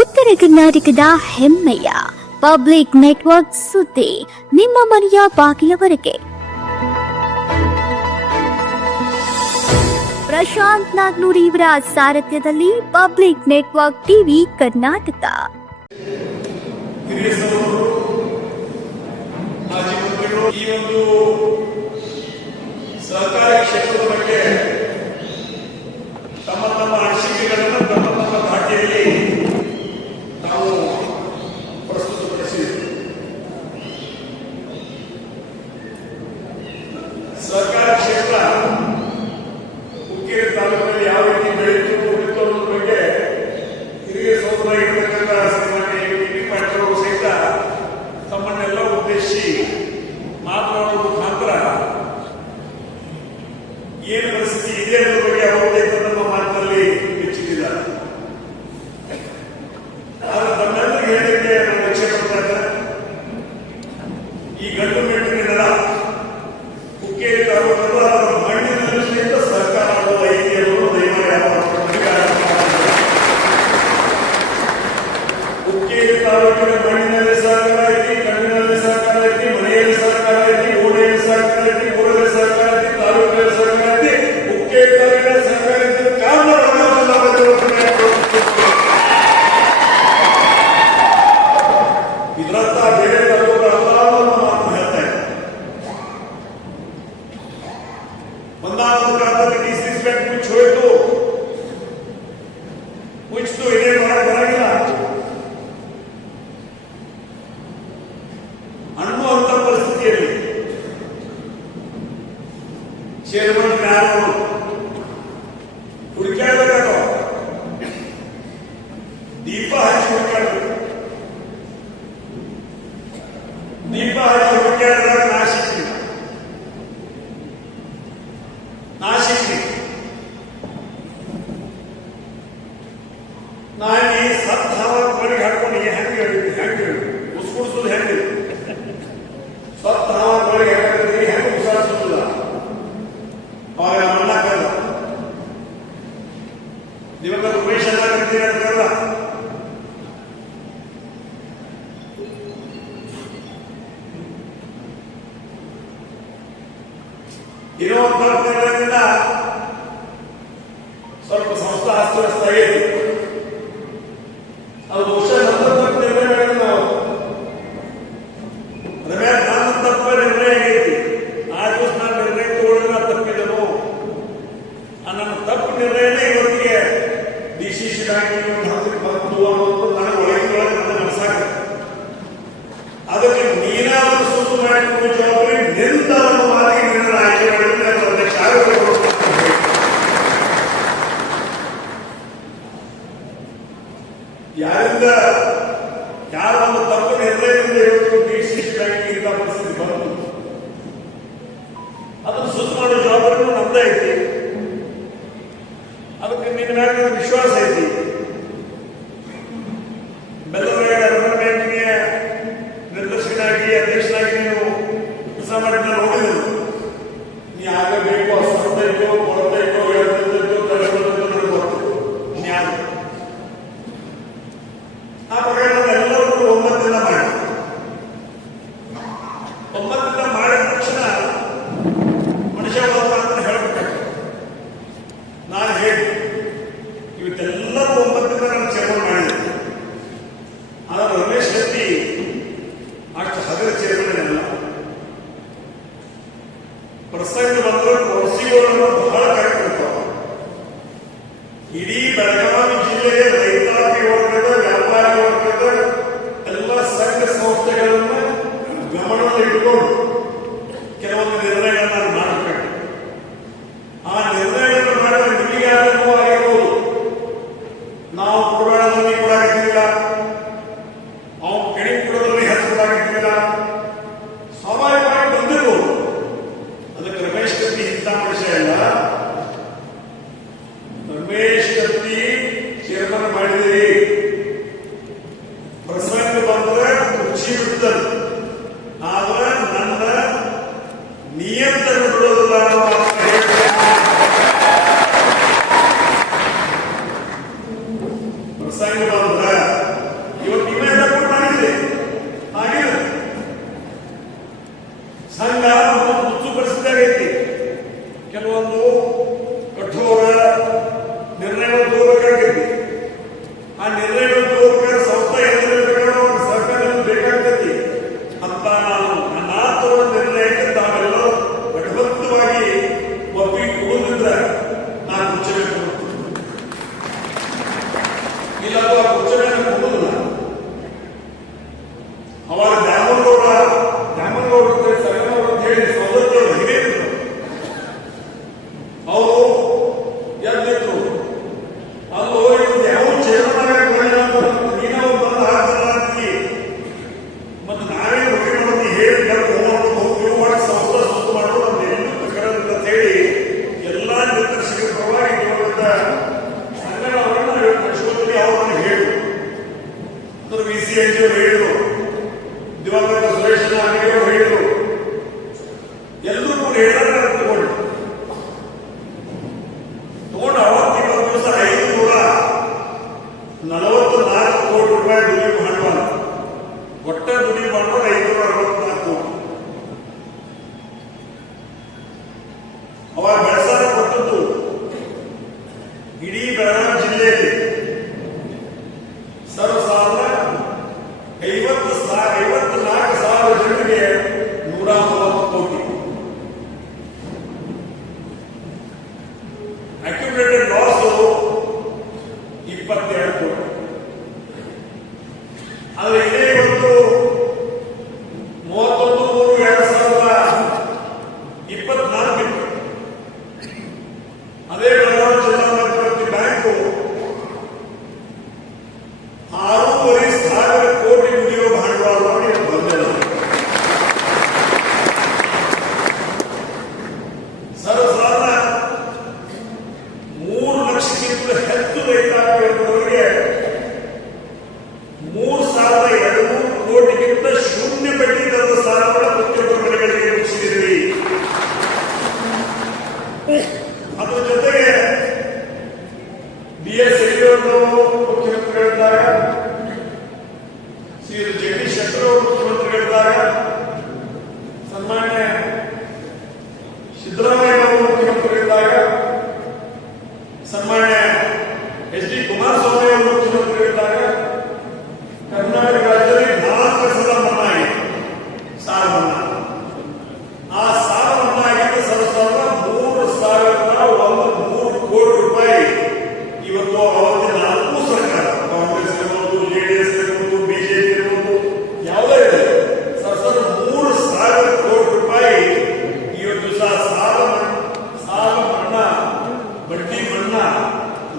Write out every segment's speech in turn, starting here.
ಉತ್ತರ ಕರ್ನಾಟಕದ ಹೆಮ್ಮೆಯ ಪಬ್ಲಿಕ್ ನೆಟ್ವರ್ಕ್ ಸುದ್ದಿ ನಿಮ್ಮ ಮನೆಯ ಬಾಗಿಲವರೆಗೆ. ಪ್ರಶಾಂತ್ ನಾಗ್ನೂರ್ ಇವರ ಸಾರಥ್ಯದಲ್ಲಿ ಪಬ್ಲಿಕ್ ನೆಟ್ವರ್ಕ್ ಟಿವಿ ಕರ್ನಾಟಕ. ಈ ಕ್ಷೇತ್ರದ ಬಗ್ಗೆ ತಮ್ಮ ತಮ್ಮ ಅನಿಸಿಕೆಗಳನ್ನು para que para Si hay un ಇರೋ ಸ್ವಲ್ಪ ಸಂಸ್ಥೆ ಅಸ್ತವ್ಯಸ್ತ de la mañana. ಒಟ್ಟ ದುಡಿ ಬಂಡವಾಳ ಐನೂರ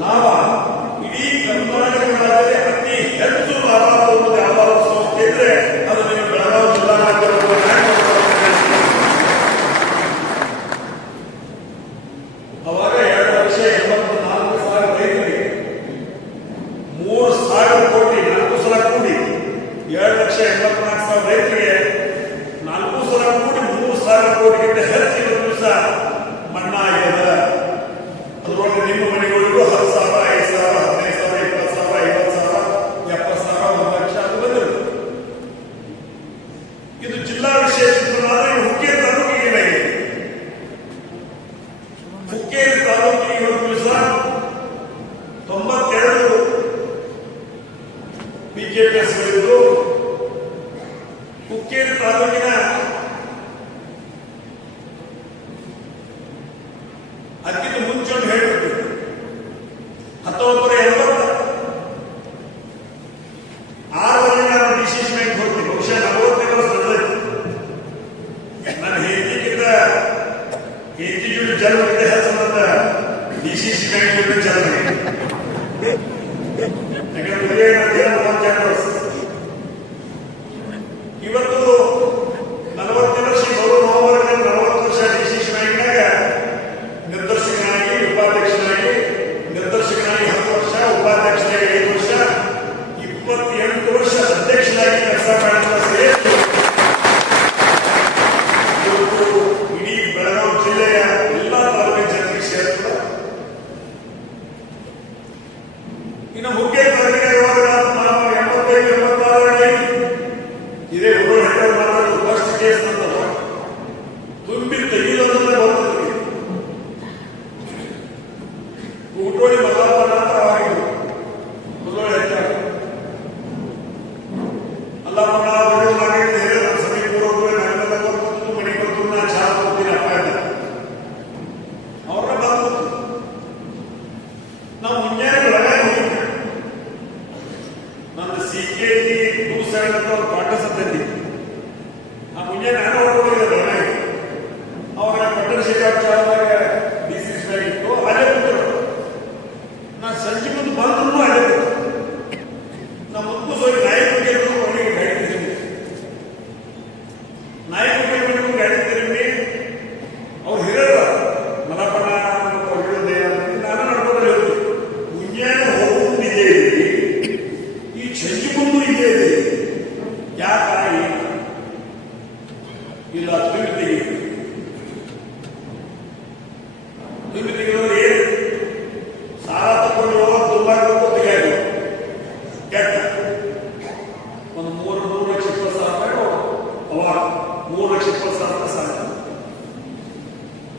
ಲಾಭ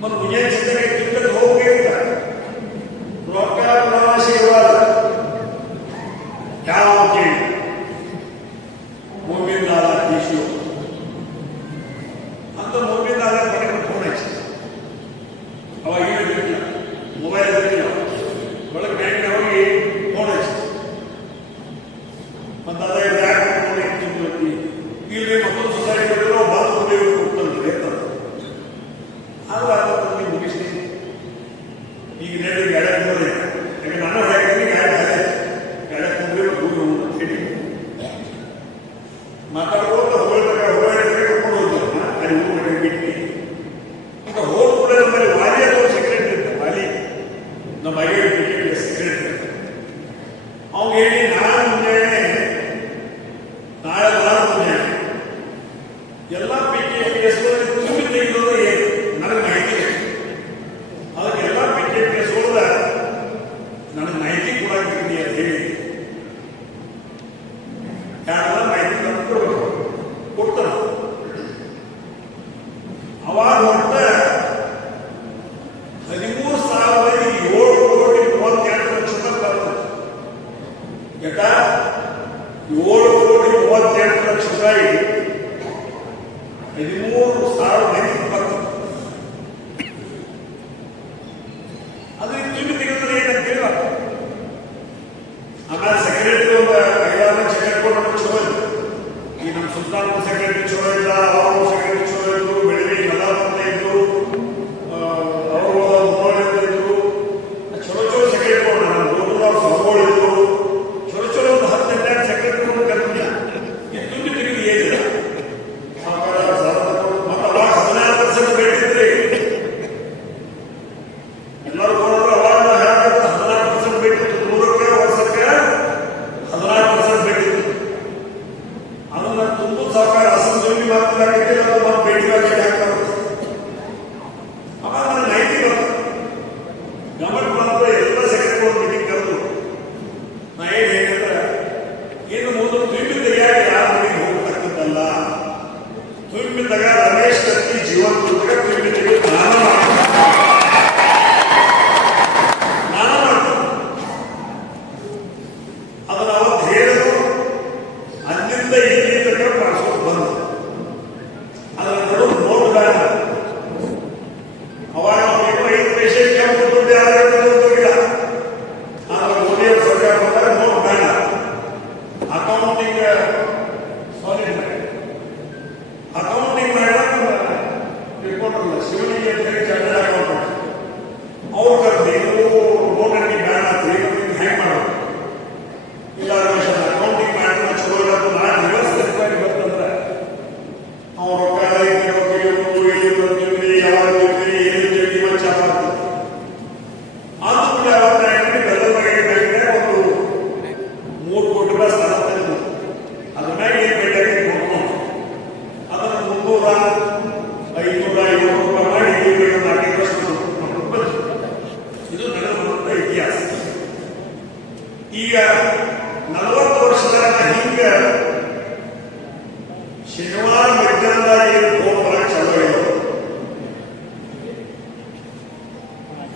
మనం విజయ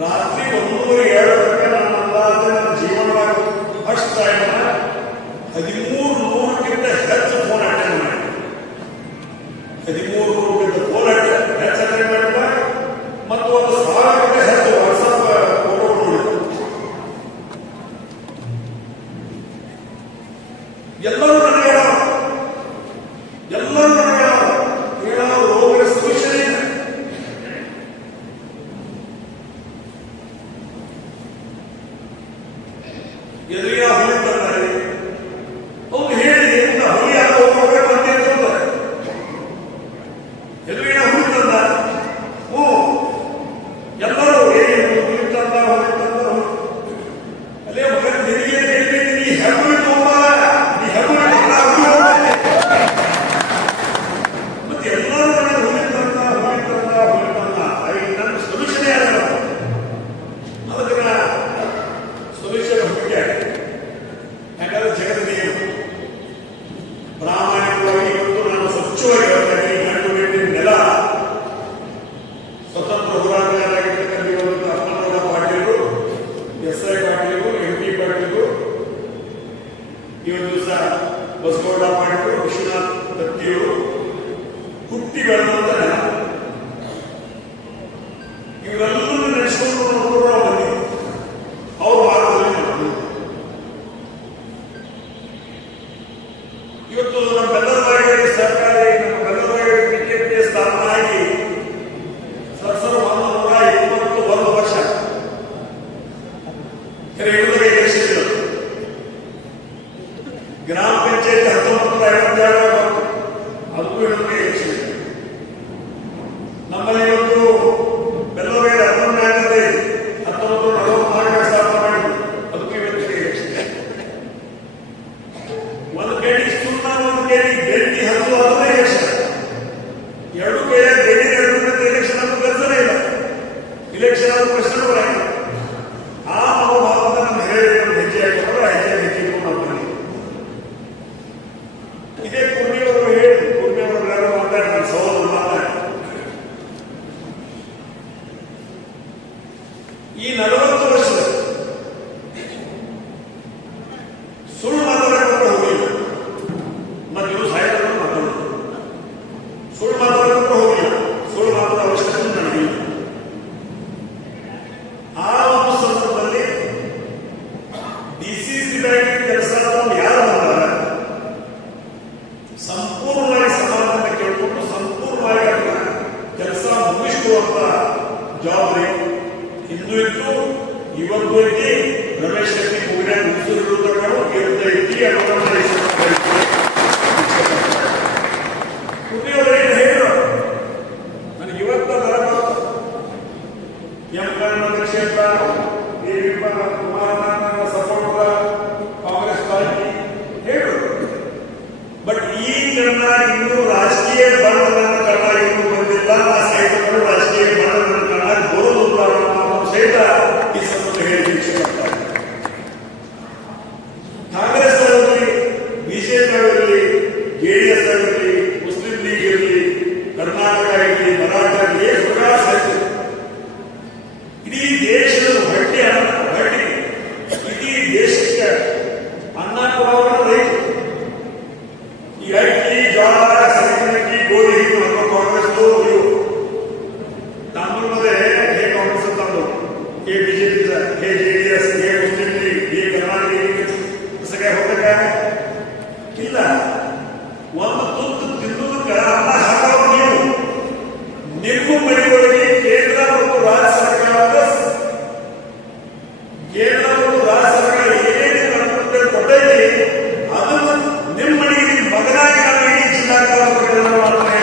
ರಾತ್ರಿ ಒಂದೂವರೆ ಏಳಕ್ಕೆ ನನ್ನ ಅಂದಾಜು ನನ್ನ ಜೀವನದಾಗ ಫಸ್ಟ್ ಟೈಮ್ ಹದಿಮೂರು ನೂರಕ್ಕಿಂತ ಹೆಚ್ಚು ಫೋನ್ ಅಟೆಂಡ್ ಮಾಡಿ ಹದಿಮೂರು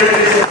ustedes